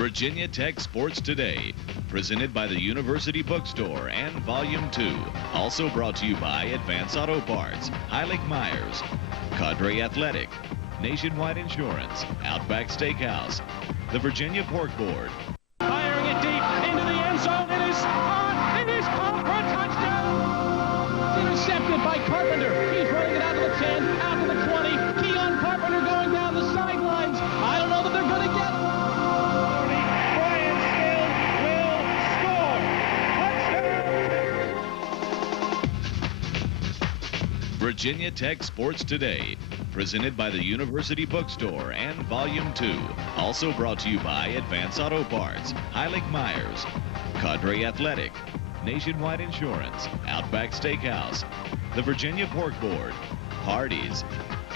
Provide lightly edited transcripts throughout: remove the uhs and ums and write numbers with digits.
Virginia Tech Sports Today, presented by the University Bookstore and Volume 2. Also brought to you by Advance Auto Parts, Heilig Myers, Cadre Athletic, Nationwide Insurance, Outback Steakhouse, the Virginia Pork Board. Firing it deep into the end zone. It is caught. It is caught for a touchdown. It's intercepted by Carpenter. He's running it out to the 10, out to the 20. Keon Carpenter going down the sidelines. I don't know that they're going to get it. Virginia Tech Sports Today, presented by the University Bookstore and Volume 2. Also brought to you by Advance Auto Parts, Heilig Myers, Cadre Athletic, Nationwide Insurance, Outback Steakhouse, the Virginia Pork Board, Hardee's,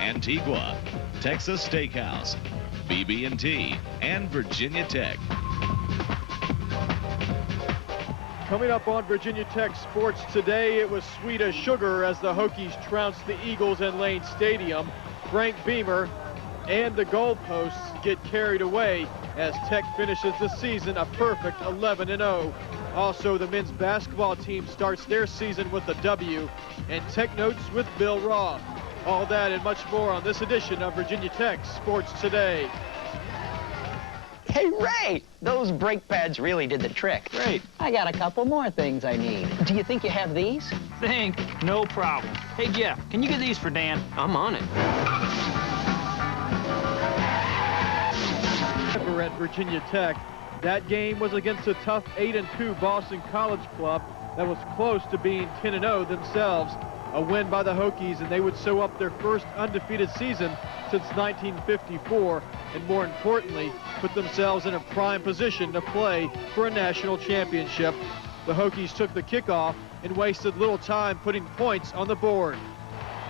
Antigua, Texas Steakhouse, BB&T, and Virginia Tech. Coming up on Virginia Tech Sports Today, it was sweet as sugar as the Hokies trounced the Eagles in Lane Stadium. Frank Beamer and the goalposts get carried away as Tech finishes the season a perfect 11-0. Also, the men's basketball team starts their season with a W, and Tech Notes with Bill Roth. All that and much more on this edition of Virginia Tech Sports Today. Hey, Ray, those brake pads really did the trick. Great. I got a couple more things I need. Do you think you have these? Think? No problem. Hey, Jeff, can you get these for Dan? I'm on it. At Virginia Tech, that game was against a tough 8-2 Boston College club that was close to being 10-0 themselves. A win by the Hokies, and they would sew up their first undefeated season since 1954, and more importantly, put themselves in a prime position to play for a national championship. The Hokies took the kickoff and wasted little time putting points on the board.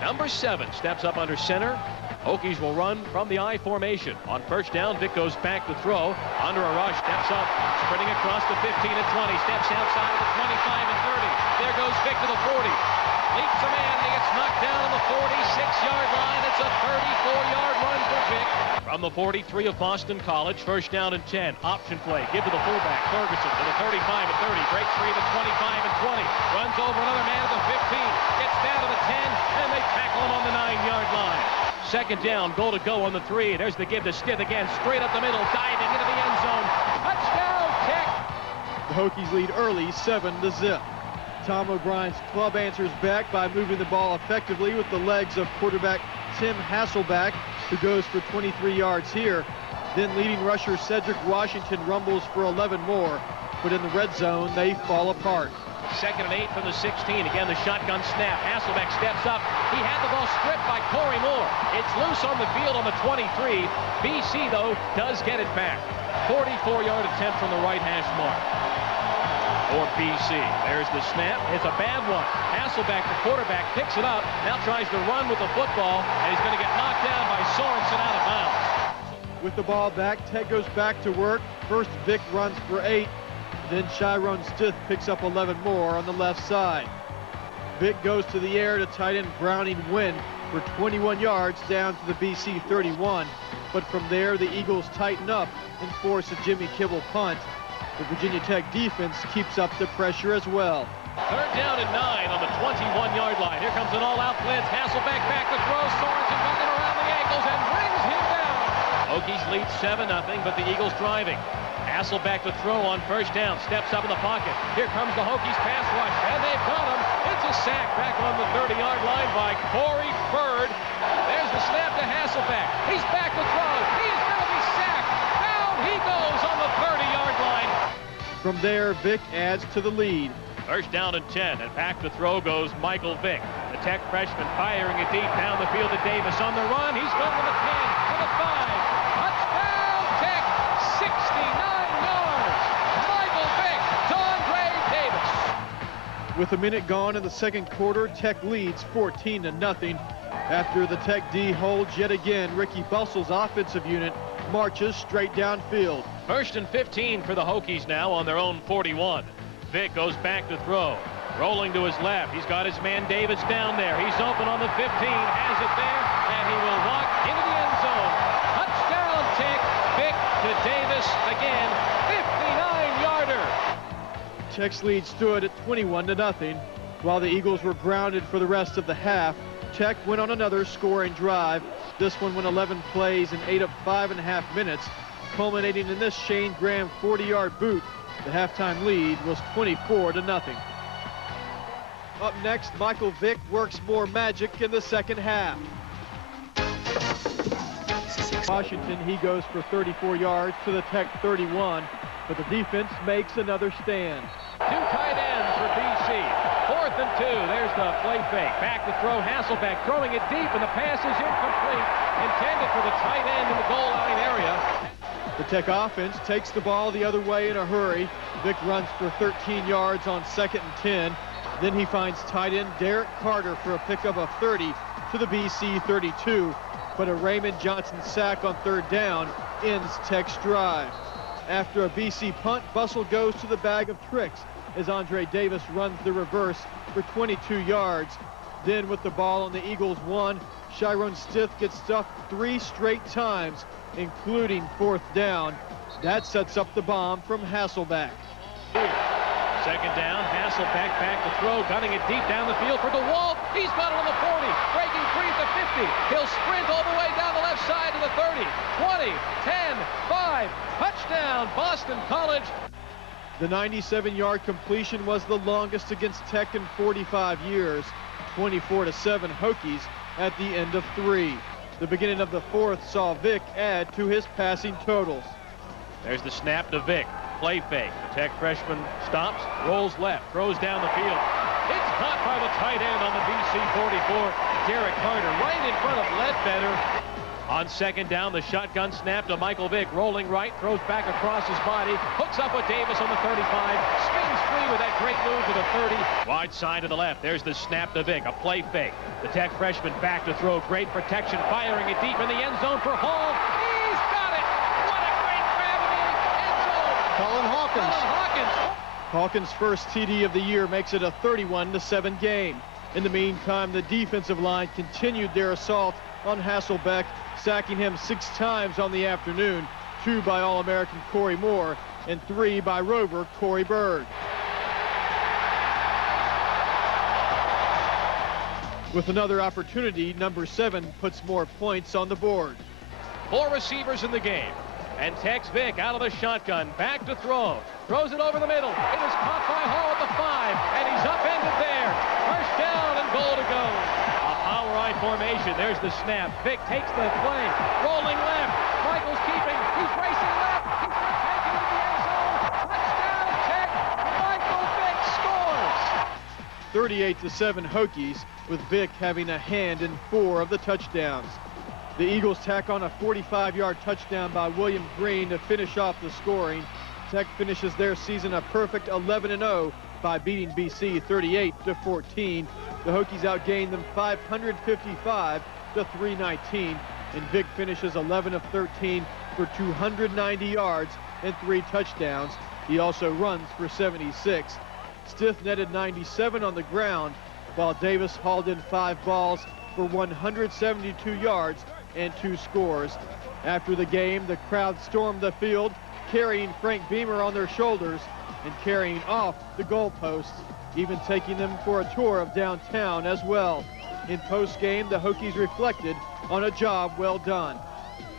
Number 7 steps up under center. Hokies will run from the I formation. On first down, Vick goes back to throw. Under a rush, steps up, sprinting across the 15 and 20, steps outside of the 25 and 30. There goes Vick to the 40. Leaps a man, he gets knocked down on the 46-yard line. It's a 34-yard run for Vick. From the 43 of Boston College, first down and 10. Option play, give to the fullback, Ferguson to the 35 and 30. Breaks free to the 25 and 20. Runs over another man at the 15. Gets down to the 10, and they tackle him on the 9-yard line. Second down, goal to go on the 3. There's the give to Stith again, straight up the middle, diving into the end zone. Touchdown, Tech! The Hokies lead early, 7-0. Tom O'Brien's club answers back by moving the ball effectively with the legs of quarterback Tim Hasselback, who goes for 23 yards here. Then leading rusher Cedric Washington rumbles for 11 more, but in the red zone, they fall apart. Second and 8 from the 16. Again, the shotgun snap. Hasselbeck steps up. He had the ball stripped by Corey Moore. It's loose on the field on the 23. BC, though, does get it back. 44-yard attempt from the right hash mark for BC. There's the snap. It's a bad one. Hasselbeck, the quarterback, picks it up. Now tries to run with the football, and he's going to get knocked down by Sorensen out of bounds. With the ball back, Tech goes back to work. First, Vick runs for 8. Then Chiron Stith picks up 11 more on the left side. Vick goes to the air to tight end Browning Wynn for 21 yards down to the BC 31. But from there, the Eagles tighten up and force a Jimmy Kibble punt. The Virginia Tech defense keeps up the pressure as well. Third down and 9 on the 21-yard line. Here comes an all-out blitz. Hasselbeck back to throw. Sorensen got him around the ankles and brings him down. Hokies lead 7-0, but the Eagles driving. Hasselbeck to throw on first down. Steps up in the pocket. Here comes the Hokies pass rush, and they've got him. It's a sack back on the 30-yard line by Corey Bird. There's the snap to Hasselbeck. He's back to throw. He's going to be sacked. Down he goes on the 30-yard line. From there, Vick adds to the lead. First down and 10, and back to throw goes Michael Vick. The Tech freshman firing it deep down the field to Davis on the run. He's going to the 10, to the 5. Touchdown, Tech, 69 yards. Michael Vick to Andre Davis. With a minute gone in the second quarter, Tech leads 14-0. After the Tech D holds yet again, Ricky Bustle's offensive unit marches straight downfield. First and 15 for the Hokies now on their own 41. Vick goes back to throw. Rolling to his left. He's got his man Davis down there. He's open on the 15. Has it there. And he will walk into the end zone. Touchdown, Tech. Vick to Davis again. Tech's lead stood at 21-0. While the Eagles were grounded for the rest of the half, Tech went on another scoring drive. This one went 11 plays and ate up 5.5 minutes, culminating in this Shane Graham 40-yard boot. The halftime lead was 24-0. Up next, Michael Vick works more magic in the second half. Washington, he goes for 34 yards to the Tech 31, but the defense makes another stand. Two tight ends for BC. 4th and 2. There's the play fake. Back to throw. Hasselbeck throwing it deep, and the pass is incomplete. Intended for the tight end in the goal line area. The Tech offense takes the ball the other way in a hurry. Vick runs for 13 yards on 2nd and 10. Then he finds tight end Derek Carter for a pickup of 30 to the BC 32. But a Raymond Johnson sack on 3rd down ends Tech's drive. After a BC punt, Bussell goes to the bag of tricks as Andre Davis runs the reverse for 22 yards. Then with the ball on the Eagles 1, Chiron Stith gets stuffed 3 straight times, including 4th down. That sets up the bomb from Hasselbeck. 2nd down, Hasselbeck back to throw, gunning it deep down the field for DeWalt. He's got it on the 40, breaking free at the 50. He'll sprint all the way down the left side to the 30, 20, 10, 5, touchdown, Boston College. The 97-yard completion was the longest against Tech in 45 years, 24-7 Hokies at the end of 3. The beginning of the 4th saw Vick add to his passing totals. There's the snap to Vick. Play fake. The Tech freshman stops, rolls left, throws down the field. It's caught by the tight end on the BC 44, Derek Carter, right in front of Ledbetter. On 2nd down, the shotgun snap to Michael Vick, rolling right, throws back across his body, hooks up with Davis on the 35, spins free with that great move to the 30. Wide side to the left, there's the snap to Vick, a play fake. The Tech freshman back to throw, great protection, firing it deep in the end zone for Hall. He's got it! What a great grab in the end zone! Colin Hawkins. Colin Hawkins. Hawkins' first TD of the year makes it a 31-7 game. In the meantime, the defensive line continued their assault on Hasselbeck, sacking him 6 times on the afternoon, 2 by All-American Corey Moore and 3 by Rover Corey Bird. With another opportunity, number 7 puts more points on the board. 4 receivers in the game. And Tex Vick out of the shotgun, back to throw. Throws it over the middle. It is caught by Hall at the 5, and he's upended there. First down and goal to go. A power I formation. There's the snap. Vick takes the play. Rolling left. Michael's keeping. He's racing left. He's taken into the end zone. Touchdown, Tech. Michael Vick scores. 38-7 Hokies, with Vick having a hand in 4 of the touchdowns. The Eagles tack on a 45-yard touchdown by William Green to finish off the scoring. Tech finishes their season a perfect 11-0 by beating BC 38-14. The Hokies outgained them 555-319, and Vick finishes 11 of 13 for 290 yards and 3 touchdowns. He also runs for 76. Stith netted 97 on the ground, while Davis hauled in 5 balls for 172 yards and 2 scores. After the game, the crowd stormed the field, carrying Frank Beamer on their shoulders and carrying off the goalposts, even taking them for a tour of downtown as well. In post-game, the Hokies reflected on a job well done.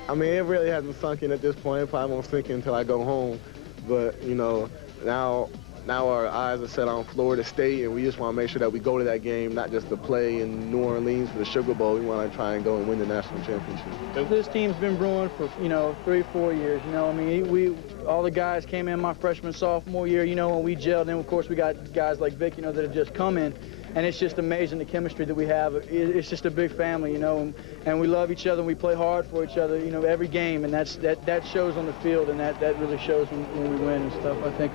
I mean, it really hasn't sunk in at this point. It probably won't sink in until I go home. But, you know, now our eyes are set on Florida State, and we just want to make sure that we go to that game, not just to play in New Orleans for the Sugar Bowl. We want to try and go and win the national championship. This team's been brewing for, 3-4 years. I mean, all the guys came in my freshman, sophomore year, when we gelled. And, of course, we got guys like Vick, that have just come in. And it's just amazing the chemistry that we have. It's just a big family, and we love each other, and we play hard for each other, every game, and that shows on the field, and that really shows when we win and stuff. I think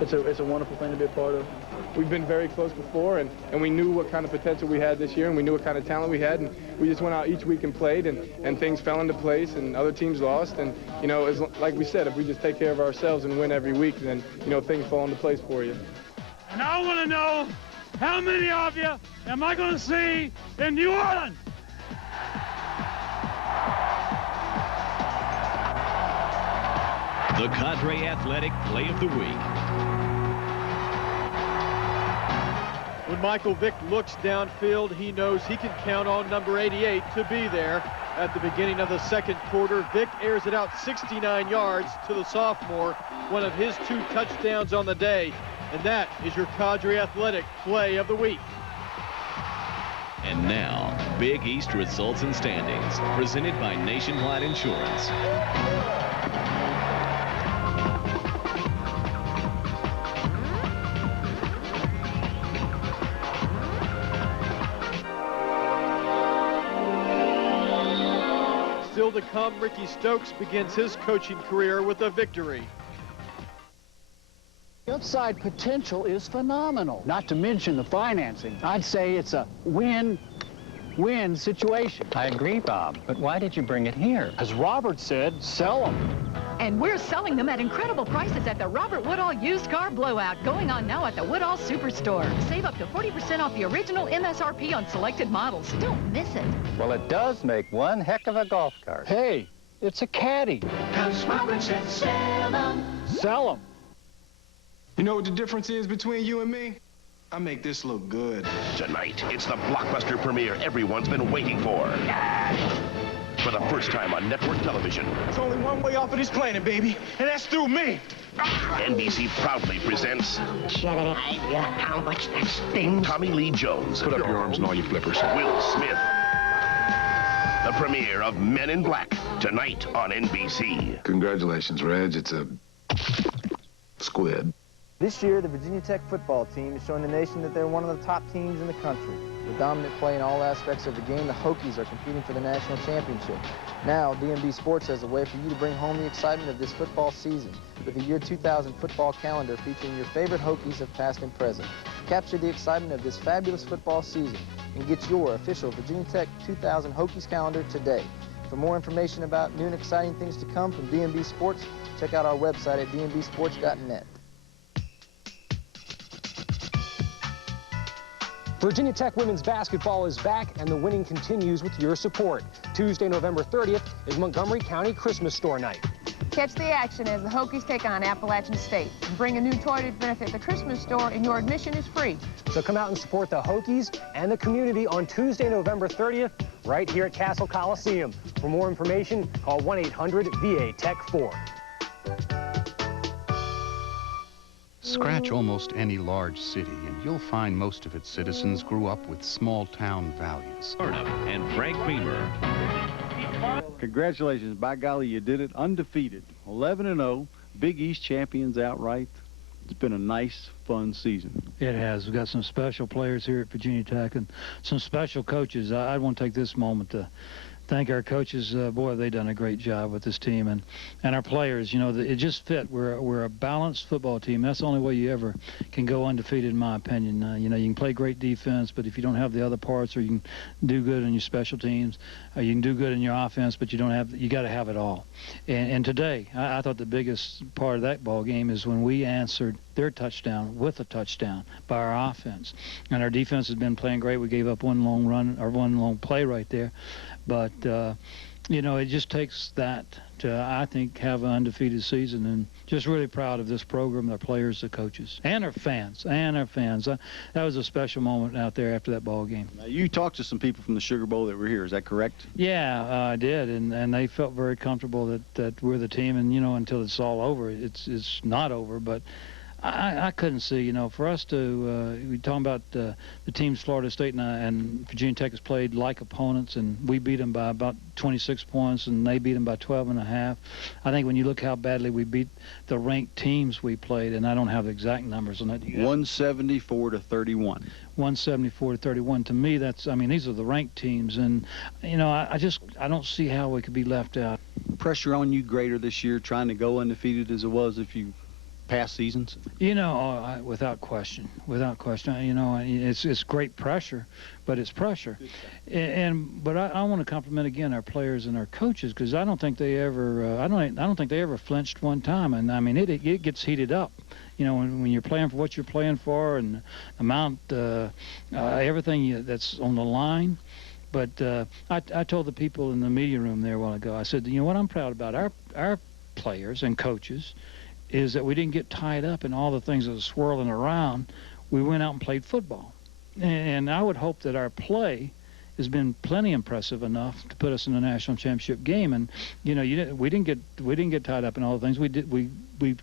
it's a wonderful thing to be a part of. We've been very close before, and we knew what kind of potential we had this year, and we knew what kind of talent we had, and we just went out each week and played, and things fell into place, and other teams lost, and, like we said, if we just take care of ourselves and win every week, then, things fall into place for you. And I want to know, how many of you am I going to see in New Orleans? The Cadre Athletic Play of the Week. When Michael Vick looks downfield, he knows he can count on number 88 to be there. At the beginning of the second quarter, Vick airs it out 69 yards to the sophomore, one of his 2 touchdowns on the day. And that is your Cadre Athletic play of the week. And now, Big East results and standings, presented by Nationwide Insurance. Still to come, Ricky Stokes begins his coaching career with a victory. The upside potential is phenomenal, not to mention the financing. I'd say it's a win-win situation. I agree, Bob, but why did you bring it here? As Robert said, sell them. And we're selling them at incredible prices at the Robert Woodall Used Car Blowout, going on now at the Woodall Superstore. Save up to 40% off the original MSRP on selected models. Don't miss it. Well, it does make one heck of a golf cart. Hey, it's a caddy. 'Cause Robert said sell them. Sell them. You know what the difference is between you and me? I make this look good. Tonight, it's the blockbuster premiere everyone's been waiting for. For the first time on network television. There's only one way off of this planet, baby, and that's through me. NBC proudly presents... Do you have any idea how much that stings? Tommy Lee Jones. Put up your arms and all you flippers. Will Smith. The premiere of Men in Black, tonight on NBC. Congratulations, Reg. It's a squid. This year, the Virginia Tech football team is showing the nation that they're one of the top teams in the country. With dominant play in all aspects of the game, the Hokies are competing for the national championship. Now, DMB Sports has a way for you to bring home the excitement of this football season with the year 2000 football calendar featuring your favorite Hokies of past and present. Capture the excitement of this fabulous football season and get your official Virginia Tech 2000 Hokies calendar today. For more information about new and exciting things to come from DMB Sports, check out our website at dmbsports.net. Virginia Tech women's basketball is back, and the winning continues with your support. Tuesday, November 30th is Montgomery County Christmas Store Night. Catch the action as the Hokies take on Appalachian State. Bring a new toy to benefit the Christmas store, and your admission is free. So come out and support the Hokies and the community on Tuesday, November 30th, right here at Castle Coliseum. For more information, call 1-800-VA-TECH-4. Scratch almost any large city, and you'll find most of its citizens grew up with small-town values. And Frank Beamer. Congratulations. By golly, you did it undefeated. 11-0, Big East champions outright. It's been a nice, fun season. It has. We've got some special players here at Virginia Tech and some special coaches. I want to take this moment to thank our coaches. Boy, they've done a great job with this team, and our players. You know, it just fit. We're a balanced football team. That's the only way you ever can go undefeated, in my opinion. You know, you can play great defense, but if you don't have the other parts, or you can do good on your special teams, or you can do good in your offense, but you got to have it all. And today, I thought the biggest part of that ball game is when we answered their touchdown with a touchdown by our offense. And our defense has been playing great. We gave up one long run or one long play right there. But, you know, it just takes that to, I think, have an undefeated season. And just really proud of this program, their players, the coaches, and our fans, That was a special moment out there after that ball game. Now, you talked to some people from the Sugar Bowl that were here. Is that correct? Yeah, I did. And they felt very comfortable that we're the team. And, you know, until it's all over, it's not over. But I couldn't see, you know, for us to, we're talking about the teams Florida State and Virginia Tech has played like opponents, and we beat them by about 26 points, and they beat them by 12.5. I think when you look how badly we beat the ranked teams we played, and I don't have the exact numbers on that. 174-31. 174-31. To me, that's, I mean, these are the ranked teams, and, you know, I don't see how we could be left out. Pressure on you greater this year, trying to go undefeated as it was if you past seasons? You know, without question. You know, it's great pressure, but it's pressure. But I want to compliment again our players and our coaches, because I don't think they ever I don't think they ever flinched one time. And I mean, it gets heated up. You know, when you're playing for what you're playing for, and the amount everything that's on the line. But I told the people in the media room there a while ago, I said, you know what I'm proud about our players and coaches is that we didn't get tied up in all the things that was swirling around. We went out and played football. And I would hope that our play has been plenty impressive enough to put us in a national championship game. And you know, we didn't get tied up in all the things. We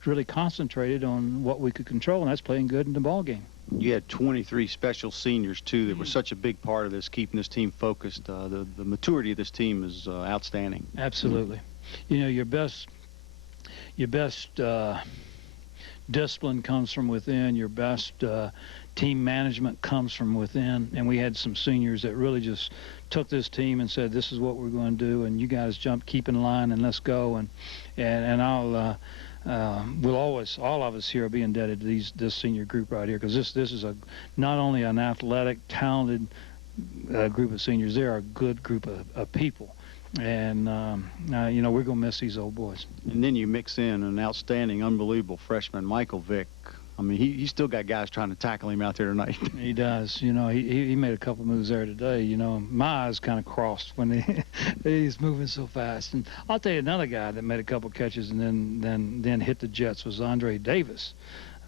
really concentrated on what we could control, and that's playing good in the ball game. You had 23 special seniors too that were such a big part of this, keeping this team focused. The maturity of this team is outstanding. Absolutely. You know, your best discipline comes from within. Your best team management comes from within. And we had some seniors that really just took this team and said, "This is what we're going to do, and you guys keep in line, and let's go." And I'll. We'll always, all of us here, will be indebted to this senior group right here, because this is not only an athletic, talented group of seniors. They're a good group of people, and you know, we're gonna miss these old boys. And then you mix in an outstanding, unbelievable freshman, Michael Vick. I mean, he's still got guys trying to tackle him out there tonight. He does. You know, he made a couple moves there today. You know, my eyes kind of crossed when he's moving so fast. And I'll tell you another guy that made a couple catches and then hit the Jets was Andre Davis.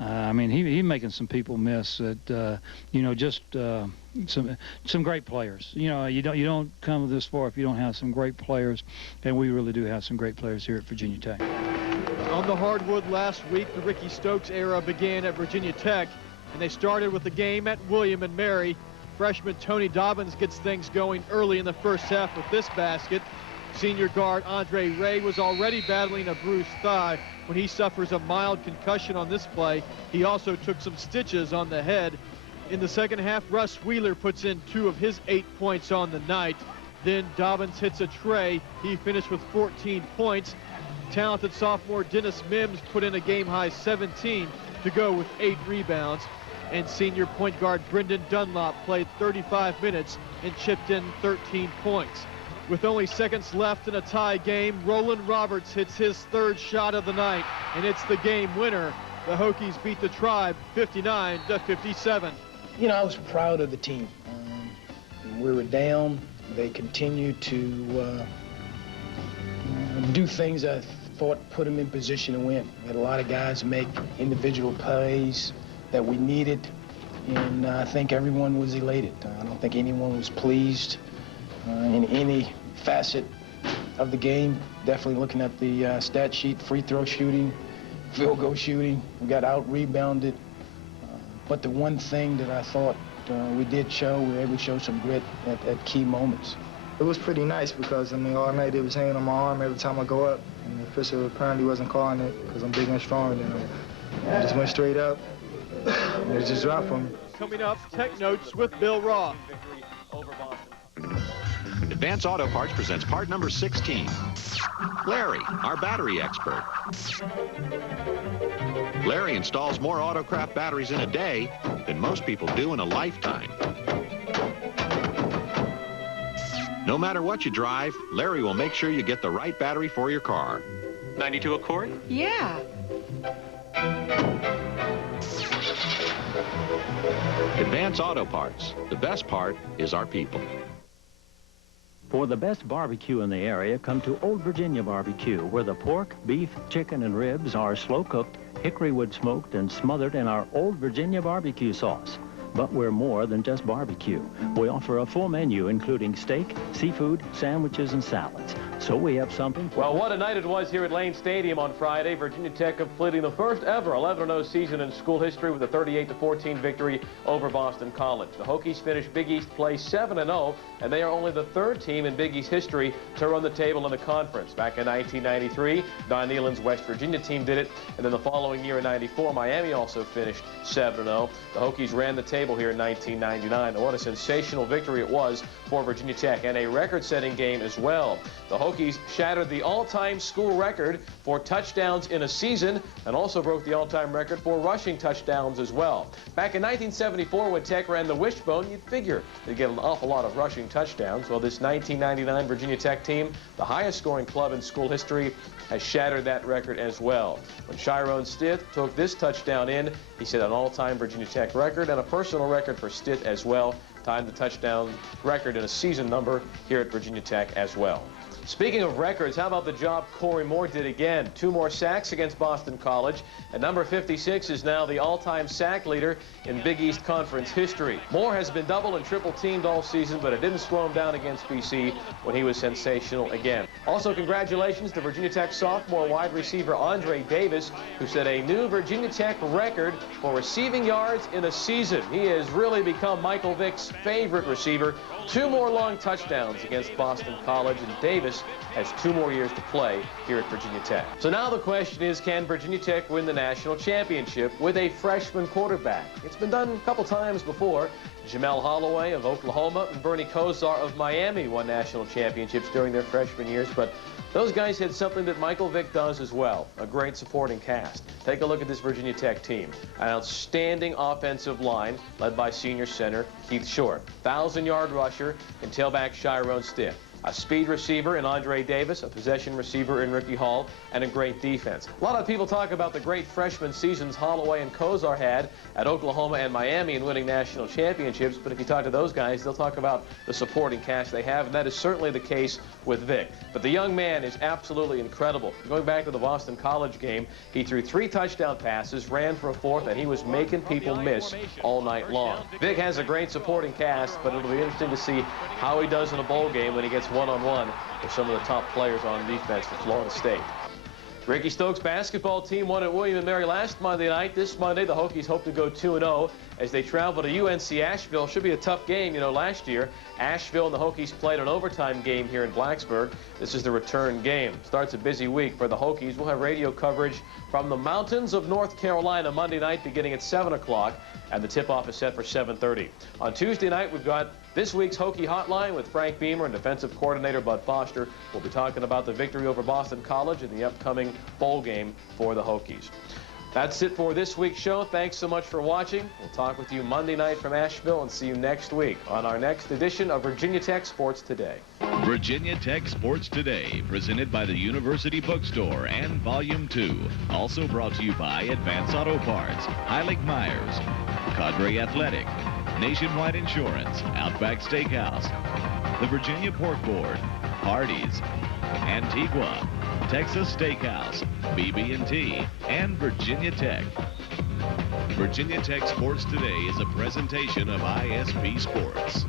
I mean, he making some people miss. That you know, just some great players. You know, you don't come this far if you don't have some great players, and we really do have some great players here at Virginia Tech. On the hardwood last week, the Ricky Stokes era began at Virginia Tech, and they started with the game at William & Mary. Freshman Tony Dobbins gets things going early in the first half with this basket. Senior guard Andre Ray was already battling a bruised thigh when he suffers a mild concussion on this play. He also took some stitches on the head. In the second half, Russ Wheeler puts in 2 of his 8 points on the night. Then Dobbins hits a tray. He finished with 14 points. Talented sophomore Dennis Mims put in a game-high 17 to go with 8 rebounds. And senior point guard Brendan Dunlop played 35 minutes and chipped in 13 points. With only seconds left in a tie game, Roland Roberts hits his 3rd shot of the night, and it's the game winner. The Hokies beat the Tribe 59-57. You know, I was proud of the team. We were down. They continued to do things I thought put them in position to win. We had a lot of guys make individual plays that we needed, and I think everyone was elated. I don't think anyone was pleased in any facet of the game. Definitely looking at the stat sheet, free throw shooting, field goal shooting. We got out-rebounded. But the one thing that I thought we did show, we were able to show some grit at key moments. It was pretty nice because, I mean, all night it was hanging on my arm every time I go up. And the official apparently wasn't calling it because I'm bigger and stronger than him. I just went straight up, and it just dropped for me. Coming up, Tech Notes with Bill Roth. Advance Auto Parts presents part number 16. Larry, our battery expert. Larry installs more Autocraft batteries in a day than most people do in a lifetime. No matter what you drive, Larry will make sure you get the right battery for your car. 92 Accord? Yeah. Advance Auto Parts. The best part is our people. For the best barbecue in the area, come to Old Virginia Barbecue, where the pork, beef, chicken, and ribs are slow-cooked, hickory wood smoked, and smothered in our Old Virginia barbecue sauce. But we're more than just barbecue. We offer a full menu including steak, seafood, sandwiches, and salads. So we have something for... Well, what a night it was here at Lane Stadium on Friday. Virginia Tech completing the first ever 11-0 season in school history with a 38-14 victory over Boston College. The Hokies finished Big East play 7-0, and they are only the 3rd team in Big East history to run the table in the conference. Back in 1993, Don Nehlen's West Virginia team did it, and then the following year in '94, Miami also finished 7-0. The Hokies ran the table here in 1999. And what a sensational victory it was for Virginia Tech, and a record-setting game as well. The Hokies shattered the all-time school record for touchdowns in a season and also broke the all-time record for rushing touchdowns as well. Back in 1974, when Tech ran the wishbone, you'd figure they'd get an awful lot of rushing touchdowns. Well, this 1999 Virginia Tech team, the highest-scoring club in school history, has shattered that record as well. When Chiron Stith took this touchdown in, he set an all-time Virginia Tech record and a personal record for Stith as well, tied the touchdown record in a season number here at Virginia Tech as well. Speaking of records, how about the job Corey Moore did again? 2 more sacks against Boston College, and number 56 is now the all-time sack leader in Big East Conference history. Moore has been double and triple teamed all season, but it didn't slow him down against BC when he was sensational again. Also, congratulations to Virginia Tech sophomore wide receiver Andre Davis, who set a new Virginia Tech record for receiving yards in a season. He has really become Michael Vick's favorite receiver. 2 more long touchdowns against Boston College, and Davis has 2 more years to play here at Virginia Tech. So now the question is, can Virginia Tech win the national championship with a freshman quarterback? It's been done a couple times before. Jamel Holloway of Oklahoma and Bernie Kosar of Miami won national championships during their freshman years, but those guys had something that Michael Vick does as well, a great supporting cast. Take a look at this Virginia Tech team. An outstanding offensive line led by senior center Keith Short, 1,000-yard rusher and tailback Chiron Stiff, a speed receiver in Andre Davis, a possession receiver in Ricky Hall, and a great defense. A lot of people talk about the great freshman seasons Holloway and Kosar had at Oklahoma and Miami in winning national championships, but if you talk to those guys, they'll talk about the supporting cast they have, and that is certainly the case with Vick. But the young man is absolutely incredible. Going back to the Boston College game, he threw 3 touchdown passes, ran for a 4th, and he was making people miss all night long. Vick has a great supporting cast, but it'll be interesting to see how he does in a bowl game when he gets one-on-one with some of the top players on defense for Florida State. Ricky Stokes' basketball team won at William & Mary last Monday night. This Monday, the Hokies hope to go 2-0 as they travel to UNC Asheville. Should be a tough game. You know, last year, Asheville and the Hokies played an overtime game here in Blacksburg. This is the return game. Starts a busy week for the Hokies. We'll have radio coverage from the mountains of North Carolina Monday night beginning at 7 o'clock, and the tip-off is set for 7:30. On Tuesday night, we've got this week's Hokie Hotline with Frank Beamer and defensive coordinator Bud Foster. We'll be talking about the victory over Boston College and the upcoming bowl game for the Hokies. That's it for this week's show. Thanks so much for watching. We'll talk with you Monday night from Asheville and see you next week on our next edition of Virginia Tech Sports Today. Virginia Tech Sports Today, presented by the University Bookstore and Volume 2. Also brought to you by Advance Auto Parts, Heilig Myers, Cadre Athletic, Nationwide Insurance, Outback Steakhouse, the Virginia Pork Board, Hardee's, Antigua, Texas Steakhouse, BB&T, and Virginia Tech. Virginia Tech Sports Today is a presentation of ISP Sports.